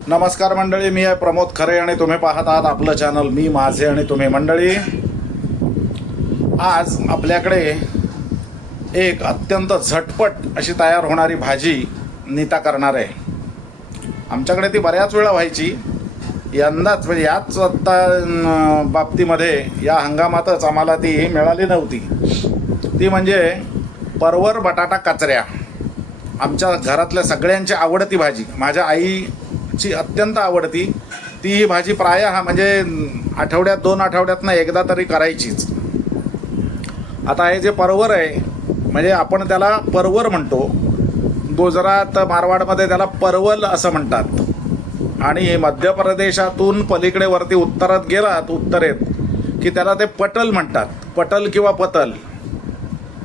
नमस्कार मंडळी, मी आहे प्रमोद खरे आणि तुम्ही पाहत आहात आपलं चॅनल मी माझे आणि तुम्ही. मंडळी, आज आपल्याकडे एक अत्यंत झटपट अशी तयार होणारी भाजी नीता करणार आहे. आमच्याकडे ती बऱ्याच वेळा व्हायची, यंदाच म्हणजे याच आत्ता बाबतीमध्ये या हंगामातच आम्हाला ती मिळाली नव्हती. ती म्हणजे परवर बटाटा कचऱ्या. आमच्या घरातल्या सगळ्यांची आवडती भाजी, माझ्या आईची अत्यंत आवडती ती ही भाजी. प्रायः म्हणजे आठवड्यात 2 आठवड्यातनं एकदा तरी करायचीच. आता हे जे परवर आहे, म्हणजे आपण त्याला परवर म्हणतो, गुजरात मारवाडमध्ये त्याला परवल असं म्हणतात, आणि मध्य प्रदेशातून पलीकडे वरती उत्तरात गेलात उत्तरेत की त्याला ते पटल म्हणतात. पटल किंवा पतल,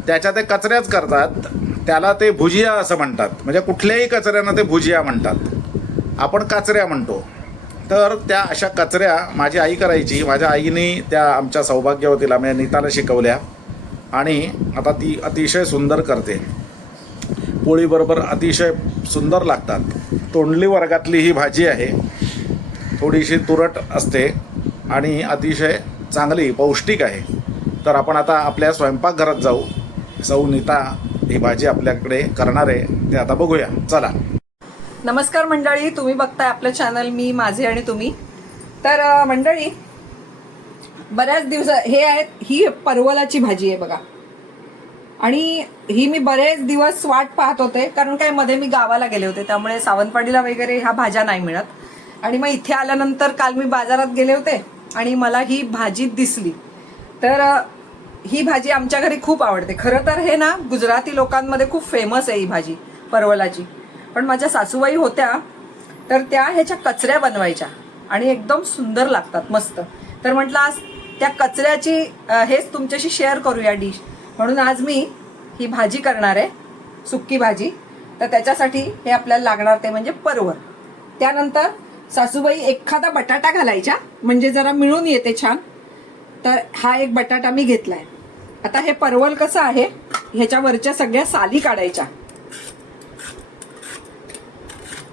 त्याच्या ते कचऱ्याच करतात, त्याला ते भुजिया असं म्हणतात. म्हणजे कुठल्याही कचऱ्यांना ते भुजिया म्हणतात, आपण कचऱ्या म्हणतो. तर त्या अशा कचऱ्या माझी आई करायची. माझ्या आईने त्या आमच्या सौभाग्यवतीला म्हणजे नीताला शिकवल्या आणि आता ती अतिशय सुंदर करते. पोळीबरोबर अतिशय सुंदर लागतात. तोंडली वर्गातली ही भाजी आहे, थोडीशी तुरट असते आणि अतिशय चांगली पौष्टिक आहे. तर आपण आता आपल्या स्वयंपाकघरात जाऊ. सौ नीता ही भाजी आपल्याकडे करणार आहे, ते आता बघूया. चला. नमस्कार मंडळी, तुम्ही बघताय आपलं चॅनल मी माझे आणि तुम्ही. तर मंडळी, बऱ्याच दिवस हे आहेत, ही परवलाची भाजी आहे बघा. आणि ही मी बरेच दिवस वाट पाहत होते, कारण काय मध्ये मी गावाला गेले होते, त्यामुळे सावंतवाडीला वगैरे ह्या भाज्या नाही मिळत. आणि मग इथे आल्यानंतर काल मी बाजारात गेले होते आणि मला ही भाजी दिसली. तर ही भाजी आमच्या घरी खूप आवडते. खरं तर हे ना गुजराती लोकांमध्ये खूप फेमस आहे ही भाजी परवलाची. पण माझ्या सासूबाई होत्या, तर त्या ह्याच्या कचऱ्या बनवायच्या आणि एकदम सुंदर लागतात, मस्त. तर म्हटलं आज त्या कचऱ्याची हेच तुमच्याशी शेअर करूया डिश, म्हणून आज मी ही भाजी करणार आहे, सुक्की भाजी. तर त्याच्यासाठी हे आपल्याला लागणार ते म्हणजे परवर. त्यानंतर सासूबाई एखादा बटाटा घालायच्या, म्हणजे जरा मिळून येते छान. तर हा एक बटाटा मी घेतलाय. आता हे परवल कसं आहे, ह्याच्यावरच्या सगळ्या साली काढायच्या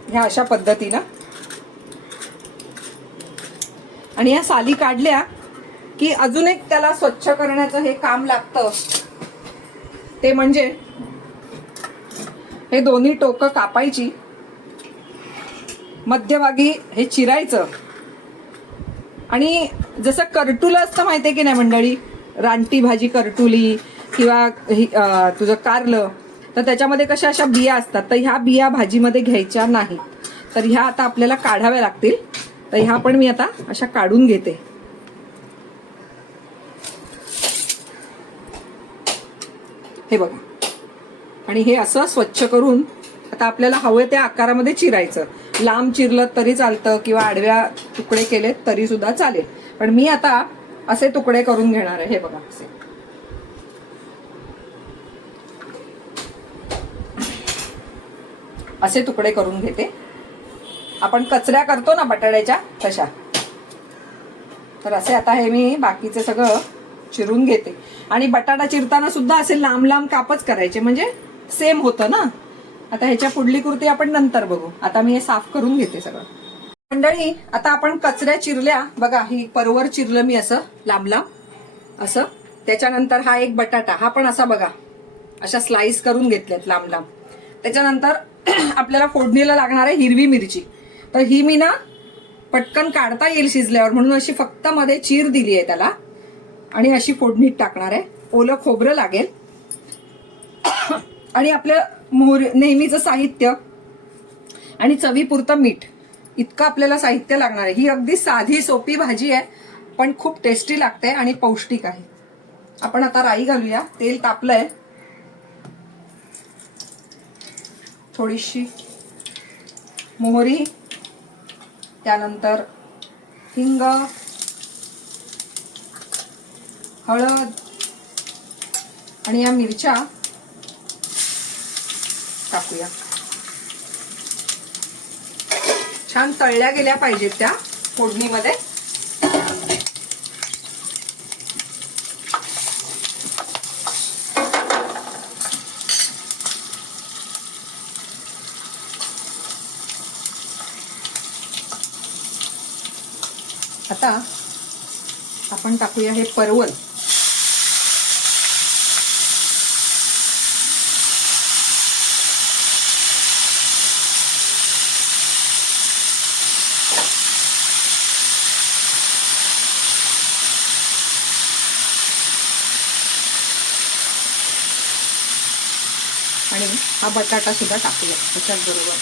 ह्या अशा पद्धतीनं. आणि या साली काढल्या की अजून एक त्याला स्वच्छ करण्याचं हे काम लागतं, ते म्हणजे हे दोन्ही टोकं कापायची, मध्यभागी हे चिरायचं. आणि जसं करटुलं असतं माहितीये की नाही मंडळी, रानटी भाजी करटुली किंवा तुझं कारलं, तर त्याच्यामध्ये कशा अशा बिया असतात, तर ह्या बिया भाजीमध्ये घ्यायच्या नाहीत. तर ह्या आता आपल्याला काढाव्या लागतील. तर ह्या पण मी आता अशा काढून घेते. हे बघा. आणि हे असं स्वच्छ करून आता आपल्याला हवं त्या आकारामध्ये चिरायचं. लांब चिरलं तरी चालतं किंवा आडव्या तुकडे केले तरी सुद्धा चालेल. पण मी आता असे तुकडे करून घेणार आहे. हे बघा, असे तुकडे करून घेते. आपण कचऱ्या करतो ना बटाट्याच्या, तशा. तर असे आता हे मी बाकीचे सगळं चिरून घेते. आणि बटाटा चिरताना सुद्धा असे लांब लांब कापच करायचे, म्हणजे सेम होतं ना. आता ह्याच्या पुढली कृती आपण नंतर बघू. आता मी हे साफ करून घेते सगळं. मंडळी, आता आपण कचऱ्या चिरल्या बघा. ही परवर चिरलं मी असं लांब लांब असं. त्याच्यानंतर हा एक बटाटा, हा पण असा बघा, अशा स्लाइस करून घेतल्यात लांब लांब. त्याच्यानंतर आपल्याला फोडणीला लागणार आहे हिरवी मिरची. तर ही मी ना पटकन काढता येईल शिजल्यावर, म्हणून अशी फक्त मध्ये चीर दिली आहे त्याला. आणि अशी फोडणीत टाकणार आहे. ओलं खोबरं लागेल आणि आपलं नेहमीचं साहित्य आणि चवीपुरतं मीठ, इतकं आपल्याला साहित्य लागणार आहे. ही अगदी साधी सोपी भाजी आहे, पण खूप टेस्टी लागते आणि पौष्टिक आहे. आपण आता राई घालूया. तेल तापलंय. थोडीशी मोहरी, त्यानंतर हिंग, हळद आणि या मिरच्या टाकूया. छान तळल्या गेल्या पाहिजेत त्या फोडणीमध्ये. आता आपण टाकूया हे परवल. आणि हा बटाटा सुद्धा टाकूया त्याच्याच बरोबर.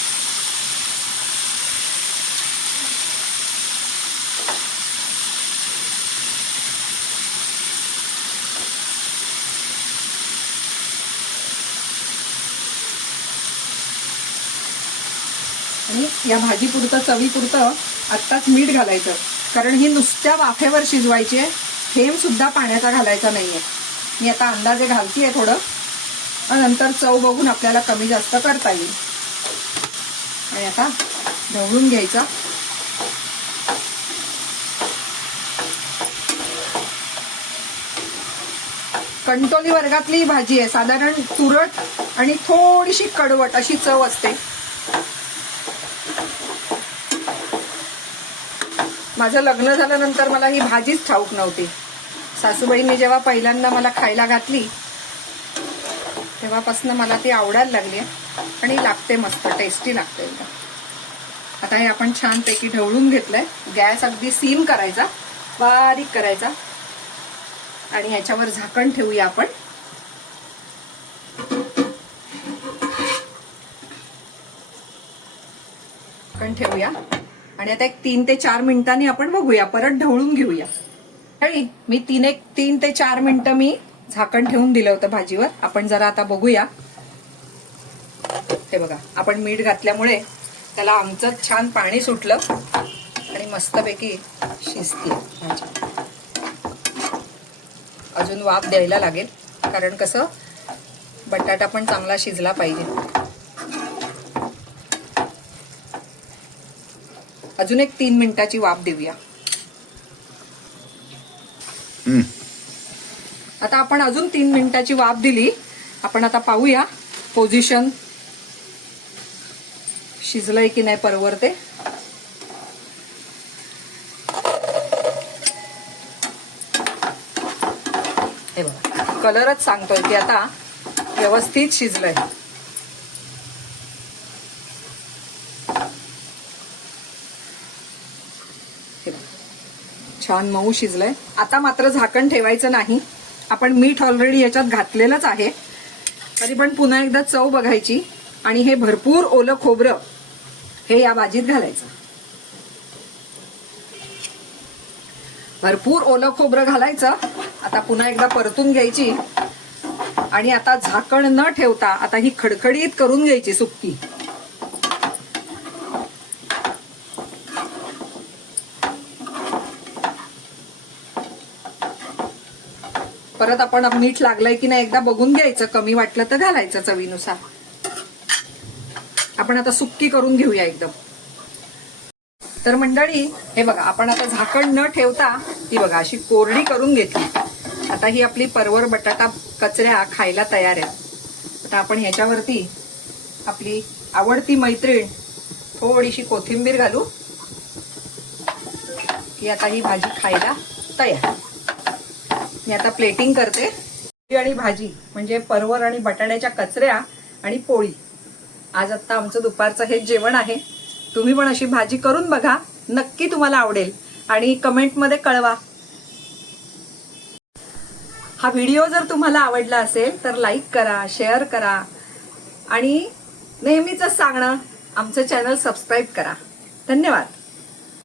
आणि या भाजीपुरतं चवीपुरतं आत्ताच मीठ घालायचं, कारण ही नुसत्या वाफेवर शिजवायची आहे, थेंब सुद्धा पाण्याचा घालायचा नाहीये. मी आता अंदाजे घालतीये थोडं, नंतर चव बघून आपल्याला कमी जास्त करता येईल. आणि आता ढवळून घ्यायचा. कंटोली वर्गातली भाजी आहे, साधारण तुरट आणि थोडीशी कडवट अशी चव असते. माझं लग्न झाल्यानंतर मला ही भाजीच ठाऊक नव्हती. सासूबाईंनी जेव्हा पहिल्यांदा मला खायला घातली तेव्हापासून मला ती आवडायला लागली आणि लागते, मस्त टेस्टी लागते एकदम. आता हे आपण छानपैकी ढवळून घेतलंय. गॅस अगदी सीम करायचा, बारीक करायचा आणि ह्याच्यावर झाकण ठेवूया आपण. झाकण ठेवूया आणि आता एक 3 ते 4 मिनिटांनी आपण बघूया, परत ढवळून घेऊया. मी 3 ते 4 मिनिटं मी झाकण ठेवून दिलं होतं भाजीवर. आपण जरा आता बघूया. हे बघा, आपण मीठ घातल्यामुळे त्याला आमचं छान पाणी सुटलं आणि मस्तपैकी शिजते भाजी. अजून वाफ द्यायला लागेल, कारण कसं बटाटा पण चांगला शिजला पाहिजे. अजून एक 3 मिनिटाची वाफ देऊया. आता आपण अजून 3 मिनिटाची वाफ दिली. आपण आता पाहूया पोझिशन शिजलंय की नाही परवर ते. हे बघा, कलरच सांगतोय की आता व्यवस्थित शिजलंय. छान मऊ शिजलंय. आता मात्र झाकण ठेवायचं नाही. आपण मीठ ऑलरेडी याच्यात घातलेलंच आहे, तरी पण पुन्हा एकदा चव बघायची. आणि हे भरपूर ओलं खोबरं हे या भाजीत घालायचं. भरपूर ओलं खोबरं घालायचं. आता पुन्हा एकदा परतून घ्यायची आणि आता झाकण न ठेवता आता ही खडखडीत करून घ्यायची सुक्की. परत आपण मीठ लागलंय की नाही एकदा बघून घ्यायचं, कमी वाटलं तर घालायचं चवीनुसार. आपण आता सुक्की करून घेऊया एकदम. तर मंडळी हे बघा, आपण आता झाकण न ठेवता ही बघा अशी कोरडी करून घेतली. आता ही आपली परवर बटाटा कचऱ्या खायला तयार आहे. आता आपण ह्याच्यावरती आपली आवडती मैत्रीण थोडीशी कोथिंबीर घालू की आता ही भाजी खायला तयार. मी आता प्लेटिंग करते. आणि भाजी म्हणजे परवर आणि बटाट्याच्या कचऱ्या आणि पोळी. आज आता आमचं दुपारचं हे जेवण आहे. तुम्ही पण अशी भाजी करून बघा, नक्की तुम्हाला आवडेल आणि कमेंटमध्ये कळवा. हा व्हिडिओ जर तुम्हाला आवडला असेल तर लाईक करा, शेअर करा आणि नेहमीच सांगणं, आमचं चॅनल सबस्क्राईब करा. धन्यवाद.